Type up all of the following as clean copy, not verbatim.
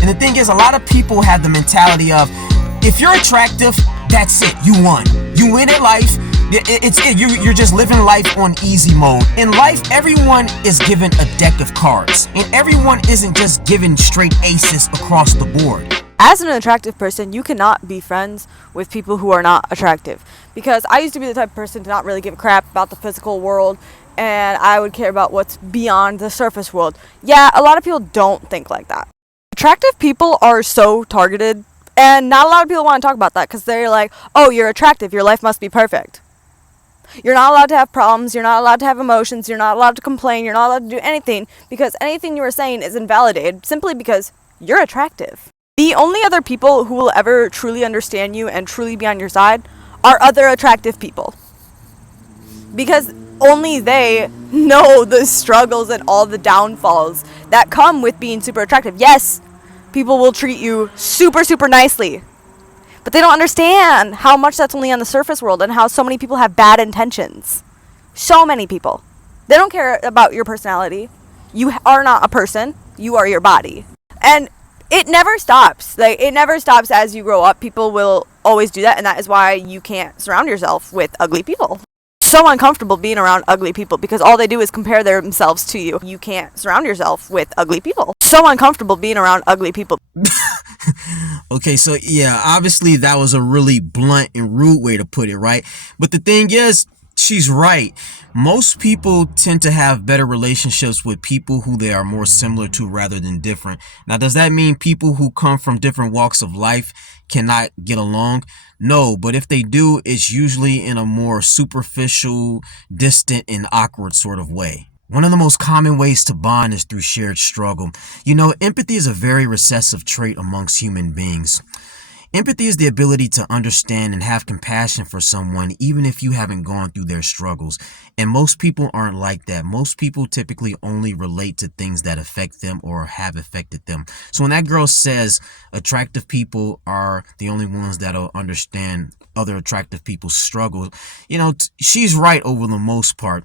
And the thing is, a lot of people have the mentality of, if you're attractive, that's it, you won. You win at life. You're just living life on easy mode. In life, everyone is given a deck of cards, and everyone isn't just given straight aces across the board. As an attractive person, you cannot be friends with people who are not attractive. Because I used to be the type of person to not really give a crap about the physical world, and I would care about what's beyond the surface world. Yeah, a lot of people don't think like that. Attractive people are so targeted, and not a lot of people want to talk about that because they're like, oh, you're attractive, your life must be perfect. You're not allowed to have problems, you're not allowed to have emotions, you're not allowed to complain, you're not allowed to do anything, because anything you are saying is invalidated simply because you're attractive. The only other people who will ever truly understand you and truly be on your side are other attractive people. Because only they know the struggles and all the downfalls that come with being super attractive. Yes, people will treat you super, super nicely. But they don't understand how much that's only on the surface world and how so many people have bad intentions. So many people. They don't care about your personality. You are not a person. You are your body. And it never stops. It never stops as you grow up. People will always do that, and that is why you can't surround yourself with ugly people. So uncomfortable being around ugly people because all they do is compare themselves to you. You can't surround yourself with ugly people. So uncomfortable being around ugly people. Okay, so yeah, obviously that was a really blunt and rude way to put it, right? But the thing is, she's right. Most people tend to have better relationships with people who they are more similar to rather than different. Now, does that mean people who come from different walks of life cannot get along? No, but if they do, it's usually in a more superficial, distant, and awkward sort of way. One of the most common ways to bond is through shared struggle. You know, empathy is a very recessive trait amongst human beings. Empathy is the ability to understand and have compassion for someone even if you haven't gone through their struggles. And most people aren't like that. Most people typically only relate to things that affect them or have affected them. So when that girl says attractive people are the only ones that'll understand other attractive people's struggles, you know, she's right over the most part.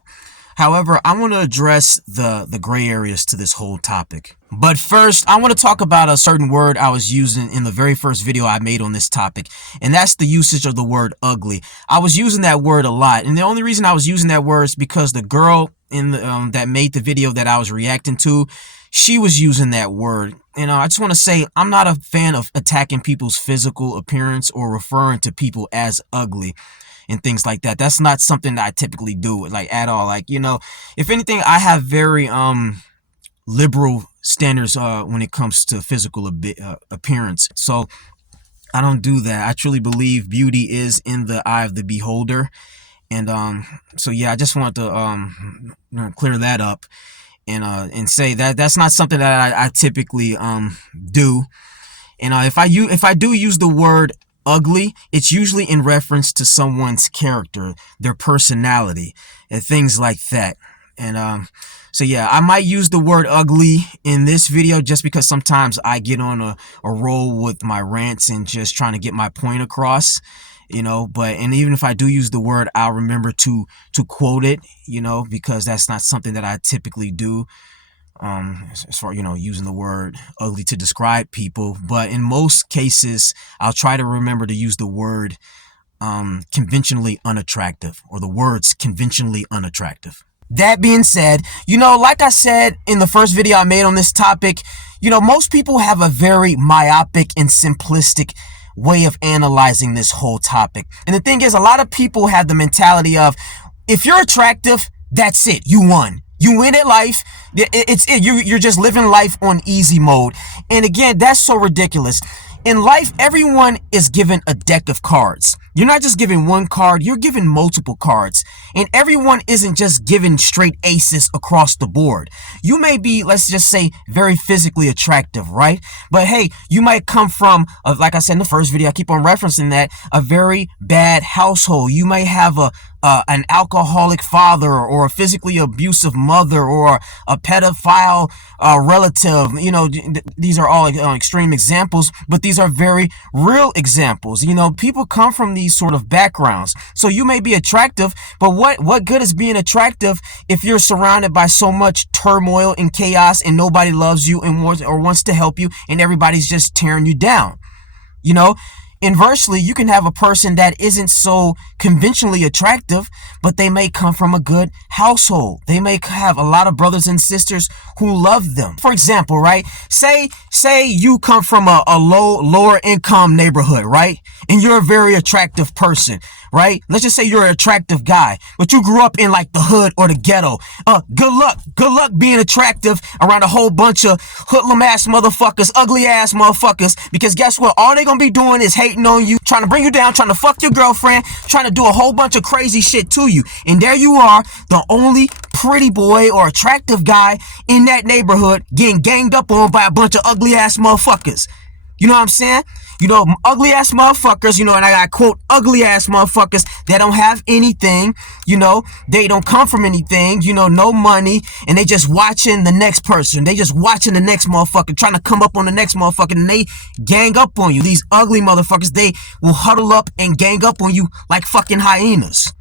However, I want to address the gray areas to this whole topic. But first, I want to talk about a certain word I was using in the very first video I made on this topic, and that's the usage of the word ugly. I was using that word a lot, and the only reason I was using that word is because the girl in the, that made the video that I was reacting to, she was using that word. You know, I just want to say I'm not a fan of attacking people's physical appearance or referring to people as ugly and things like that. That's not something that I typically do, like, at all. Like, you know, if anything, I have very liberal standards when it comes to physical appearance. So I don't do that. I truly believe beauty is in the eye of the beholder. And so yeah, I just want to clear that up and say that that's not something that I typically do. And if I do use the word ugly, it's usually in reference to someone's character, their personality, and things like that. And so yeah, I might use the word ugly in this video just because sometimes I get on a roll with my rants and just trying to get my point across, you know. But and even if I do use the word, I'll remember to quote it, you know, because that's not something that I typically do. As far, you know, using the word ugly to describe people. But in most cases, I'll try to remember to use the word conventionally unattractive, or the words conventionally unattractive. That being said, you know, like I said in the first video I made on this topic, you know, most people have a very myopic and simplistic way of analyzing this whole topic. And the thing is, a lot of people have the mentality of, if you're attractive, that's it, you won. You win at life. You're just living life on easy mode. And again, that's so ridiculous. In life, everyone is given a deck of cards. You're not just given one card, you're given multiple cards. And everyone isn't just given straight aces across the board. You may be, let's just say, very physically attractive, right? But hey, you might come from, like I said in the first video, I keep on referencing that, a very bad household. You may have an alcoholic father, or a physically abusive mother, or a pedophile relative. You know, these are all extreme examples, but these are very real examples. You know, people come from these these sort of backgrounds. So you may be attractive, but what good is being attractive if you're surrounded by so much turmoil and chaos and nobody loves you and wants to help you and everybody's just tearing you down? You know, inversely, you can have a person that isn't so conventionally attractive, but they may come from a good household. They may have a lot of brothers and sisters who love them. For example, right? Say you come from a lower income neighborhood, right? And you're a very attractive person, right? Let's just say you're an attractive guy, but you grew up in like the hood or the ghetto. Good luck being attractive around a whole bunch of hoodlum ass motherfuckers, ugly ass motherfuckers, because guess what? All they gonna be doing is hating on you, trying to bring you down, trying to fuck your girlfriend, trying to do a whole bunch of crazy shit to you. And there you are, the only pretty boy or attractive guy in that neighborhood getting ganged up on by a bunch of ugly ass motherfuckers. You know what I'm saying? You know, ugly ass motherfuckers, you know, and I quote ugly ass motherfuckers that don't have anything, you know, they don't come from anything, you know, no money, and they just watching the next person. They just watching the next motherfucker, trying to come up on the next motherfucker, and they gang up on you. These ugly motherfuckers, they will huddle up and gang up on you like fucking hyenas.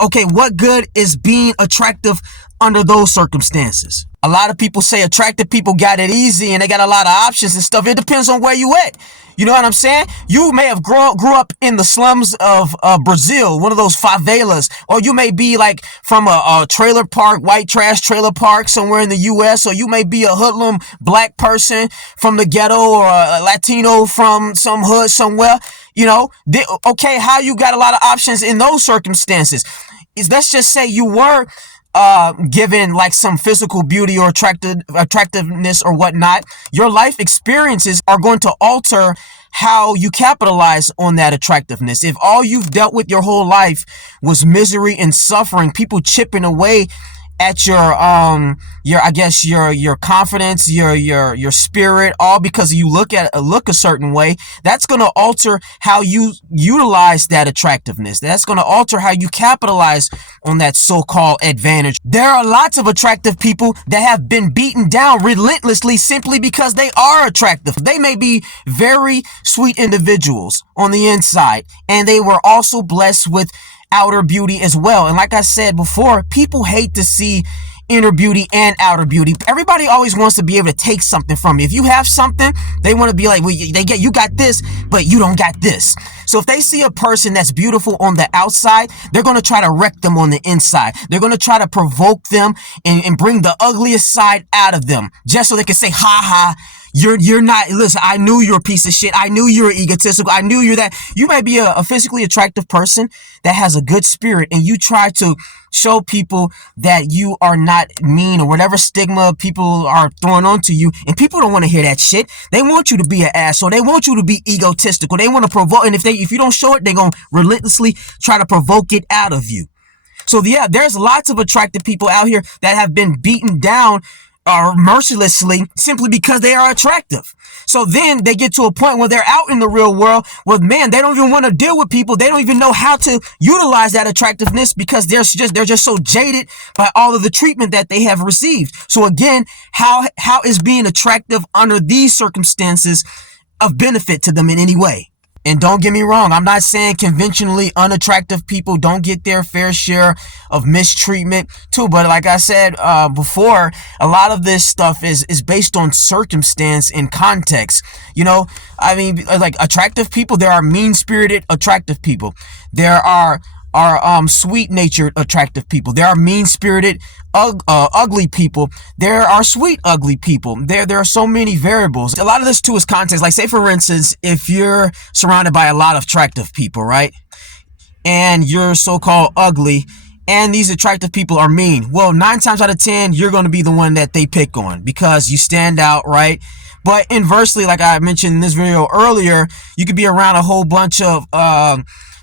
Okay, what good is being attractive under those circumstances? A lot of people say attractive people got it easy and they got a lot of options and stuff. It depends on where you at. You know what I'm saying? You may have grew up in the slums of Brazil, one of those favelas, or you may be like from a trailer park, white trash trailer park somewhere in the U.S., or you may be a hoodlum black person from the ghetto or a Latino from some hood somewhere. You know, okay, how you got a lot of options in those circumstances? Let's just say you were given like some physical beauty or attractiveness or whatnot. Your life experiences are going to alter how you capitalize on that attractiveness. If all you've dealt with your whole life was misery and suffering, people chipping away at your I guess your confidence, your spirit, all because you look a certain way, that's going to alter how you utilize that attractiveness. That's going to alter how you capitalize on that so-called advantage. There are lots of attractive people that have been beaten down relentlessly simply because they are attractive. They may be very sweet individuals on the inside, and they were also blessed with outer beauty as well. And like I said before, people hate to see inner beauty and outer beauty. Everybody always wants to be able to take something from you. If you have something, they want to be like, well, you got this, but you don't got this. So if they see a person that's beautiful on the outside, they're going to try to wreck them on the inside. They're going to try to provoke them and bring the ugliest side out of them just so they can say, ha ha, you're not, listen, I knew you're a piece of shit. I knew you were egotistical. I knew you're that. You may be a physically attractive person that has a good spirit, and you try to show people that you are not mean or whatever stigma people are throwing onto you. And people don't want to hear that shit. They want you to be an asshole. They want you to be egotistical. They want to provoke. And if you don't show it, they're going to relentlessly try to provoke it out of you. So yeah, there's lots of attractive people out here that have been beaten down mercilessly simply because they are attractive. So then they get to a point where they're out in the real world where, man, they don't even want to deal with people. They don't even know how to utilize that attractiveness because they're just so jaded by all of the treatment that they have received. So again, how is being attractive under these circumstances of benefit to them in any way? And don't get me wrong, I'm not saying conventionally unattractive people don't get their fair share of mistreatment too. But like I said before, a lot of this stuff is based on circumstance and context. You know, I mean, like attractive people, there are mean-spirited attractive people. There are sweet-natured attractive people. There are mean-spirited ugly people. There are sweet ugly people. There are so many variables. A lot of this too is context. Like, say for instance, if you're surrounded by a lot of attractive people, right, and you're so-called ugly, and these attractive people are mean, well, 9 times out of 10 you're going to be the one that they pick on because you stand out, right? But inversely, like I mentioned in this video earlier, you could be around a whole bunch of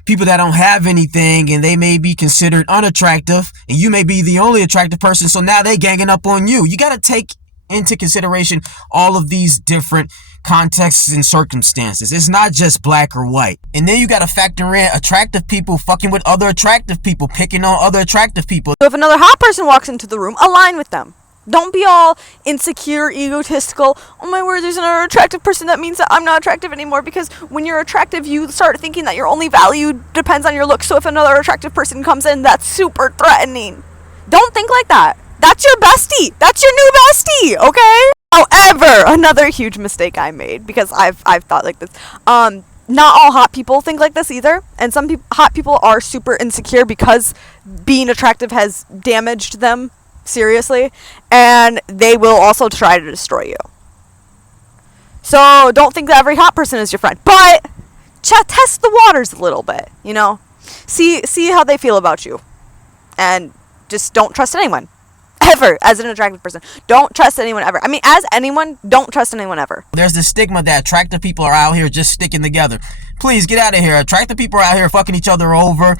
people that don't have anything, and they may be considered unattractive, and you may be the only attractive person, so now they ganging up on you. You got to take into consideration all of these different contexts and circumstances. It's not just black or white. And then you got to factor in attractive people fucking with other attractive people, picking on other attractive people. So if another hot person walks into the room, align with them. Don't be all insecure, egotistical. Oh my word, there's another attractive person. That means that I'm not attractive anymore. Because when you're attractive, you start thinking that your only value depends on your looks. So if another attractive person comes in, that's super threatening. Don't think like that. That's your bestie. That's your new bestie, okay? However, another huge mistake I made, because I've thought like this. Not all hot people think like this either, and some hot people are super insecure because being attractive has damaged them seriously, and they will also try to destroy you. So don't think that every hot person is your friend, but test the waters a little bit, you know? See how they feel about you. And just don't trust anyone. Ever, as an attractive person. Don't trust anyone ever. I mean, as anyone, don't trust anyone ever. There's this stigma that attractive people are out here just sticking together. Please get out of here. Attractive people are out here fucking each other over,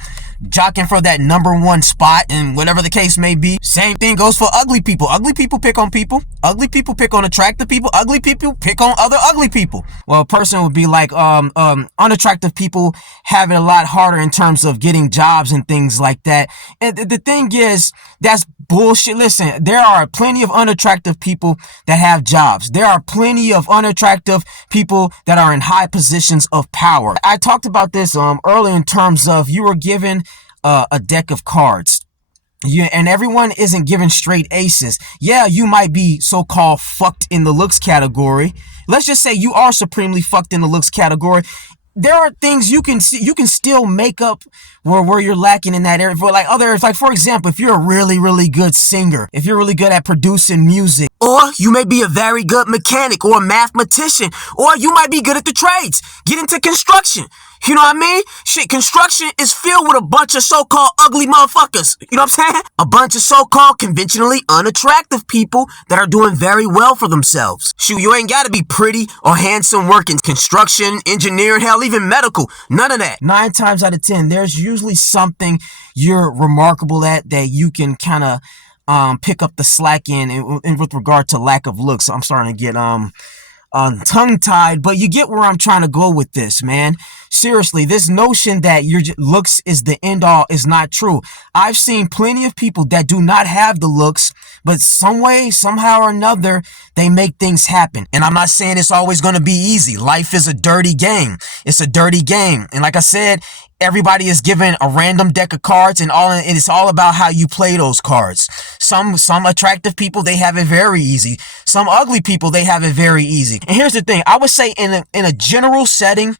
jockeying for that number one spot, and whatever the case may be. Same thing goes for ugly people. Ugly people pick on people. Ugly people pick on attractive people. Ugly people pick on other ugly people. Well, a person would be like, unattractive people have it a lot harder in terms of getting jobs and things like that. And the thing is, that's bullshit. Listen, there are plenty of unattractive people that have jobs. There are plenty of unattractive people that are in high positions of power. I talked about this earlier in terms of you were given a deck of cards. And everyone isn't given straight aces. Yeah, you might be so-called fucked in the looks category. Let's just say you are supremely fucked in the looks category. There are things you can still make up where you're lacking in that area. For like other areas, like for example, if you're a really, really good singer, if you're really good at producing music, or you may be a very good mechanic or a mathematician, or you might be good at the trades. Get into construction. You know what I mean? Shit, construction is filled with a bunch of so-called ugly motherfuckers. You know what I'm saying? A bunch of so-called conventionally unattractive people that are doing very well for themselves. Shoot, you ain't gotta be pretty or handsome working construction, engineering, hell, even medical. None of that. 9 times out of 10, there's usually something you're remarkable at that you can kind of pick up the slack in with regard to lack of looks. I'm starting to get tongue-tied, but you get where I'm trying to go with this, man. Seriously, this notion that your looks is the end-all is not true. I've seen plenty of people that do not have the looks, but some way, somehow or another, they make things happen. And I'm not saying it's always going to be easy. Life is a dirty game. It's a dirty game. And like I said, everybody is given a random deck of cards, and it's all about how you play those cards. Some attractive people, they have it very easy. Some ugly people, they have it very easy. And here's the thing. I would say in a general setting,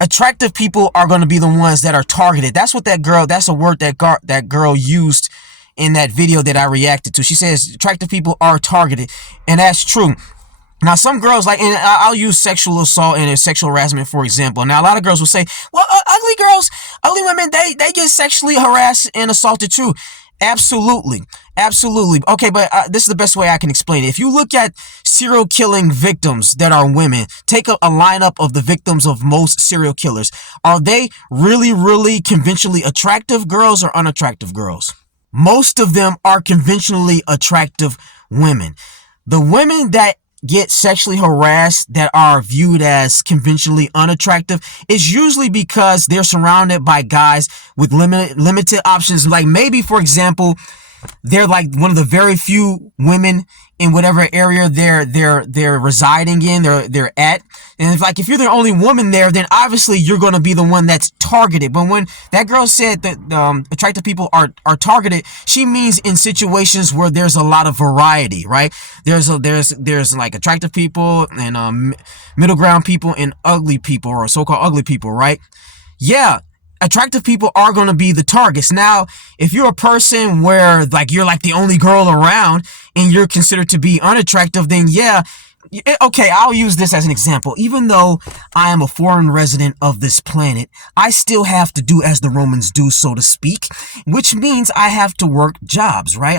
attractive people are going to be the ones that are targeted. That's a word that girl used in that video that I reacted to. She says attractive people are targeted, and that's true. Now, some girls, like, and I'll use sexual assault and sexual harassment, for example. Now, a lot of girls will say, well, ugly women, they get sexually harassed and assaulted too. Absolutely. Okay, but this is the best way I can explain it. If you look at serial killing victims that are women, take a lineup of the victims of most serial killers. Are they really, really conventionally attractive girls or unattractive girls? Most of them are conventionally attractive women. The women that get sexually harassed that are viewed as conventionally unattractive is usually because they're surrounded by guys with limited options. Like maybe, for example, they're like one of the very few women in whatever area they're residing in, they're at. And if you're the only woman there, then obviously you're going to be the one that's targeted. But when that girl said that attractive people are targeted, she means in situations where there's a lot of variety, right? There's like attractive people and middle ground people and ugly people, or so-called ugly people, right? Yeah. Attractive people are going to be the targets. Now, if you're a person where like you're like the only girl around and you're considered to be unattractive, then yeah, okay, I'll use this as an example. Even though I am a foreign resident of this planet, I still have to do as the Romans do, so to speak, which means I have to work jobs, right?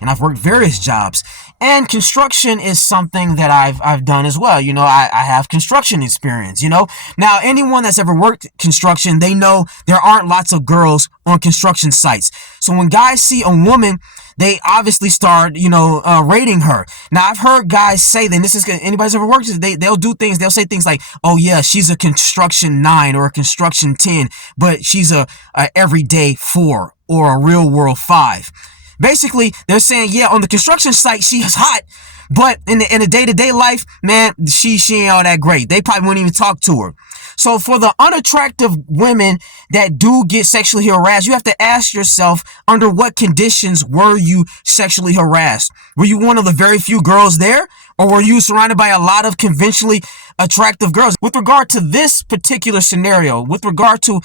And I've worked various jobs. And construction is something that I've done as well. You know, I have construction experience, you know. Now, anyone that's ever worked construction, they know there aren't lots of girls on construction sites. So when guys see a woman, they obviously start, rating her. Now, I've heard guys say that, and this is, anybody's ever worked, they'll do things, they'll say things like, oh yeah, she's a construction 9 or a construction 10, but she's a everyday 4 or a real world 5. Basically, they're saying, yeah, on the construction site, she is hot, but in the day-to-day life, man, she ain't all that great. They probably wouldn't even talk to her. So for the unattractive women that do get sexually harassed, you have to ask yourself, under what conditions were you sexually harassed? Were you one of the very few girls there? Or were you surrounded by a lot of conventionally attractive girls? With regard to this particular scenario, with regard to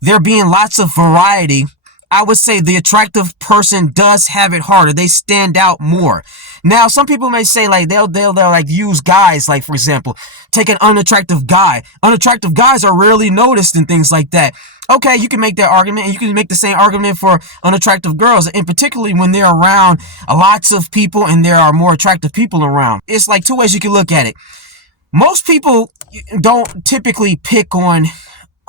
there being lots of variety, I would say the attractive person does have it harder. They stand out more. Now, some people may say like they'll like use guys, like for example, take an unattractive guy. Unattractive guys are rarely noticed and things like that. Okay, you can make that argument, and you can make the same argument for unattractive girls, and particularly when they're around lots of people and there are more attractive people around. It's like two ways you can look at it. Most people don't typically pick on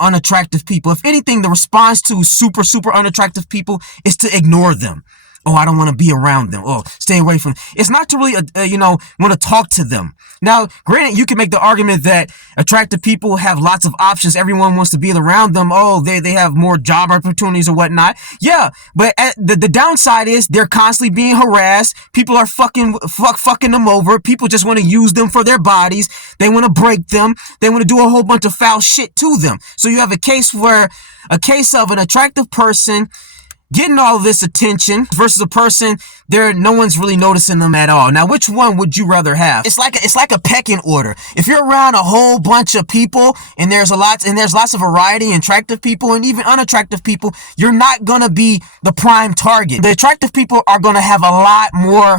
unattractive people. If anything, the response to super unattractive people is to ignore them. Oh, I don't want to be around them. Oh, stay away from them. It's not to really, want to talk to them. Now, granted, you can make the argument that attractive people have lots of options. Everyone wants to be around them. Oh, they have more job opportunities or whatnot. Yeah, but the downside is they're constantly being harassed. People are fucking them over. People just want to use them for their bodies. They want to break them. They want to do a whole bunch of foul shit to them. So you have a case of an attractive person getting all this attention versus a person no one's really noticing them at all. Now, which one would you rather have? It's like a pecking order. If you're around a whole bunch of people and there's lots of variety and attractive people and even unattractive people, you're not gonna be the prime target. The attractive people are gonna have a lot more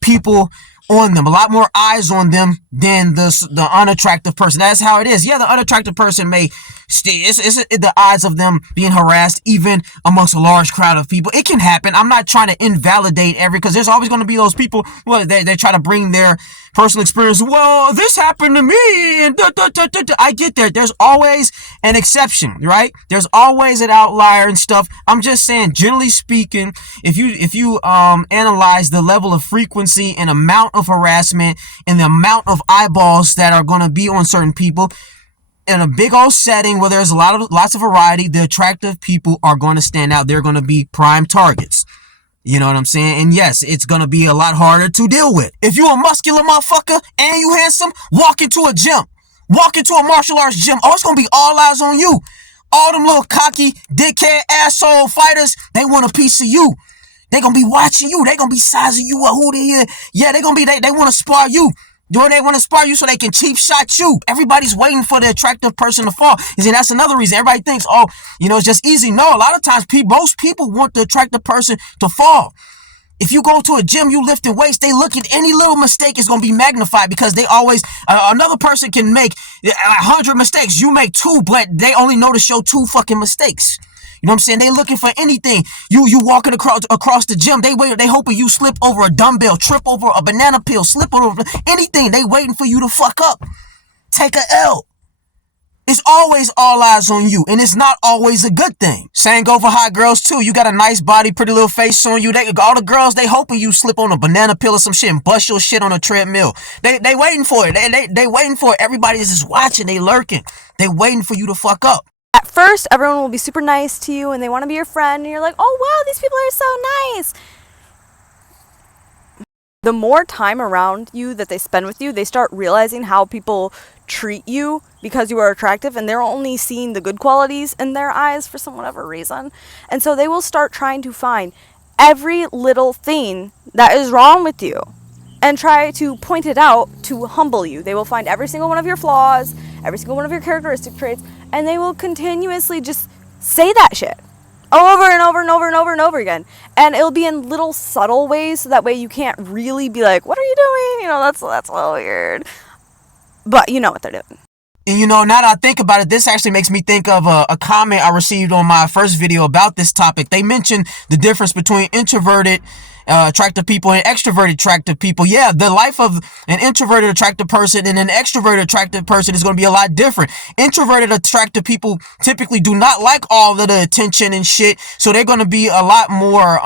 people on them, a lot more eyes on them than the unattractive person. That's how it is. Yeah, the unattractive person may it's the odds of them being harassed even amongst a large crowd of people. It can happen. I'm not trying to invalidate because there's always going to be those people. Well, they try to bring their personal experience. Well, this happened to me, and I get that. There's always an exception, right? There's always an outlier and stuff. I'm just saying, generally speaking, if you analyze the level of frequency and amount of harassment and the amount of eyeballs that are going to be on certain people in a big old setting where there's lots of variety, the attractive people are going to stand out. They're going to be prime targets. You know what I'm saying? And yes, it's going to be a lot harder to deal with. If you a muscular motherfucker and you handsome, walk into a gym. Walk into a martial arts gym. Oh, it's going to be all eyes on you. All them little cocky, dickhead, asshole fighters, they want a piece of you. They going to be watching you. They going to be sizing you up. Who they here? Yeah, they going to be, they want to spar you. They want to spar you so they can cheap shot you. Everybody's waiting for the attractive person to fall. You see, that's another reason. Everybody thinks, oh, it's just easy. No, a lot of times most people want the attractive person to fall. If you go to a gym, you lifting weights, they look at any little mistake is going to be magnified because they always, another person can make 100 mistakes. You make 2, but they only notice your 2 fucking mistakes. You know what I'm saying? They looking for anything. You walking across the gym. They hoping you slip over a dumbbell, trip over a banana peel, slip over anything. They waiting for you to fuck up. Take a L. It's always all eyes on you, and it's not always a good thing. Same go for hot girls too. You got a nice body, pretty little face on you. All the girls, they hoping you slip on a banana peel or some shit and bust your shit on a treadmill. They waiting for it. They waiting for it. Everybody is just watching. They lurking. They waiting for you to fuck up. At first, everyone will be super nice to you and they want to be your friend, and you're like, oh wow, these people are so nice. The more time around you that they spend with you, they start realizing how people treat you because you are attractive, and they're only seeing the good qualities in their eyes for some whatever reason. And so they will start trying to find every little thing that is wrong with you and try to point it out to humble you. They will find every single one of your flaws, every single one of your characteristic traits, and they will continuously just say that shit over and over and over and over and over again. And it'll be in little subtle ways, so that way you can't really be like, what are you doing? That's a little weird. But you know what they're doing. And now that I think about it, this actually makes me think of a comment I received on my first video about this topic. They mentioned the difference between introverted attractive people and extroverted attractive people. Yeah, the life of an introverted attractive person and an extroverted attractive person is going to be a lot different. Introverted attractive people typically do not like all of the attention and shit, so they're going to be a lot more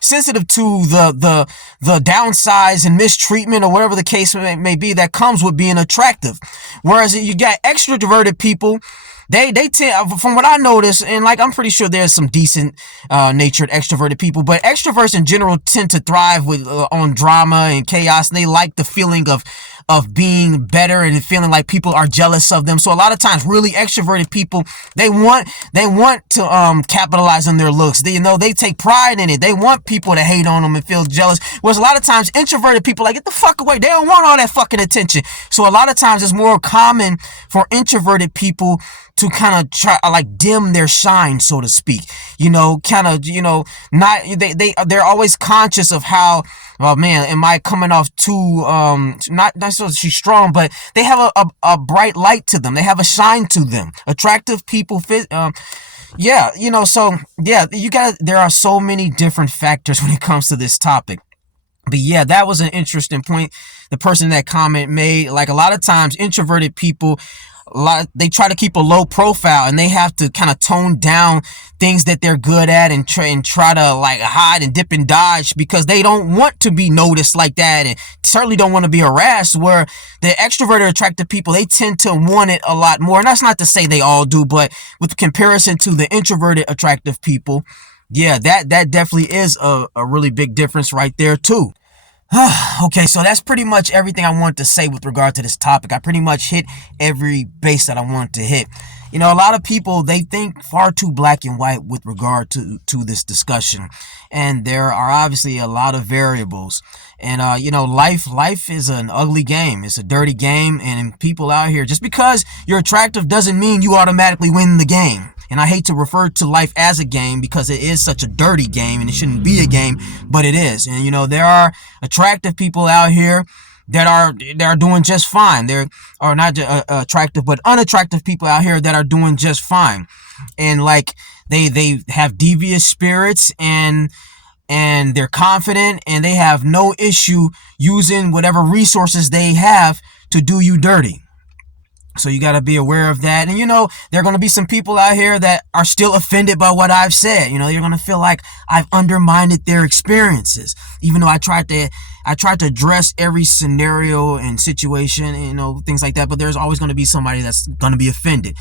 sensitive to the downsides and mistreatment or whatever the case may be that comes with being attractive. Whereas you got extroverted people They tend, from what I notice, and like I'm pretty sure there's some decent natured extroverted people, but extroverts in general tend to thrive with on drama and chaos. And they like the feeling of being better and feeling like people are jealous of them. So a lot of times, really extroverted people, they want to capitalize on their looks. They take pride in it. They want people to hate on them and feel jealous. Whereas a lot of times introverted people like, get the fuck away. They don't want all that fucking attention. So a lot of times it's more common for introverted people to kind of try like dim their shine, so to speak. Kind of, not they're always conscious of how, oh man, am I coming off too not so she's strong, but they have a bright light to them. They have a shine to them. Attractive people yeah, so yeah, there are so many different factors when it comes to this topic. But yeah, that was an interesting point the person that comment made. Like a lot of times introverted people, they try to keep a low profile and they have to kind of tone down things that they're good at and try to like hide and dip and dodge because they don't want to be noticed like that and certainly don't want to be harassed. Where the extroverted attractive people, they tend to want it a lot more. And that's not to say they all do, but with comparison to the introverted attractive people, yeah, that definitely is a really big difference right there too. Okay, so that's pretty much everything I wanted to say with regard to this topic. I pretty much hit every base that I wanted to hit. A lot of people, they think far too black and white with regard to this discussion. And there are obviously a lot of variables. And, life is an ugly game. It's a dirty game. And people out here, just because you're attractive doesn't mean you automatically win the game. And I hate to refer to life as a game because it is such a dirty game and it shouldn't be a game, but it is. And there are attractive people out here that are doing just fine. There are not attractive but unattractive people out here that are doing just fine. And like they have devious spirits and they're confident and they have no issue using whatever resources they have to do you dirty. So you got to be aware of that. And, there are going to be some people out here that are still offended by what I've said. You're going to feel like I've undermined their experiences, even though I tried to address every scenario and situation, things like that. But there's always going to be somebody that's going to be offended.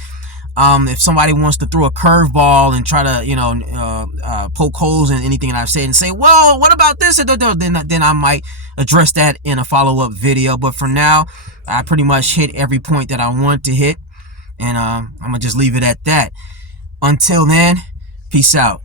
If somebody wants to throw a curveball and try to, poke holes in anything that I've said and say, well, what about this? Then I might address that in a follow-up video. But for now, I pretty much hit every point that I want to hit. And I'm going to just leave it at that. Until then, peace out.